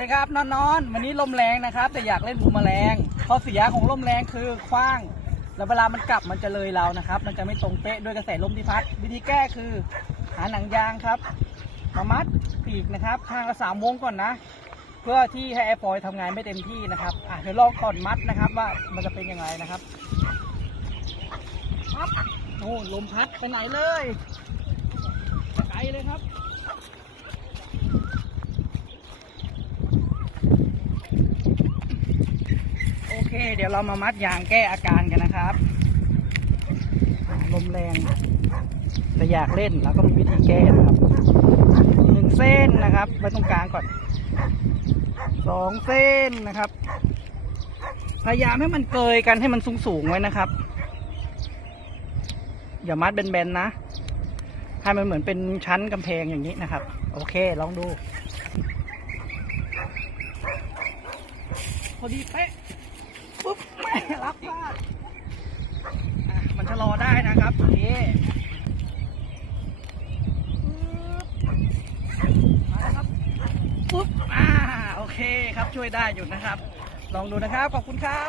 นะครับนอนนอนๆวันนี้ลมแรงนะครับ แต่อยากเล่นบูมแมลงข้อเสียของลมแรงคือคว้าง แล้วเวลามันกลับมันจะเลยเรานะครับ มันจะไม่ตรงเป๊ะด้วยกระแสลมที่พัด วิธีแก้คือหาหนังยางครับมามัดปีกนะครับข้างละสามวงก่อนนะ เพื่อที่ให้แอร์ฟอยล์ทำงานไม่เต็มที่นะครับอะเดี๋ยวลองก่อนมัดนะครับว่ามันจะเป็นยังไงนะครับปั๊บโอ้ลมพัดไปไหนเลยไกลเลยครับ โอเค เดี๋ยวเรามามัดยางแก้อาการกันนะครับ ลมแรง แต่อยากเล่นเราก็มีวิธีแก้นะครับหนึ่งเส้นนะครับไว้ตรงกลางก่อนสองเส้นนะครับ พยายามให้มันเกยกันให้มันสูงสูงๆไว้นะครับ อย่ามัดแบนๆนะให้มันเหมือนเป็นชั้นกำแพงอย่างนี้นะครับ โอเค ลองดู พอดีเป๊ะปุ๊บไม่รับพลาดมันชะลอได้นะครับนี่มาแล้วครับปุ๊บอ่าโอเคครับช่วยได้อยู่นะครับ ลองดูนะครับ ขอบคุณครับ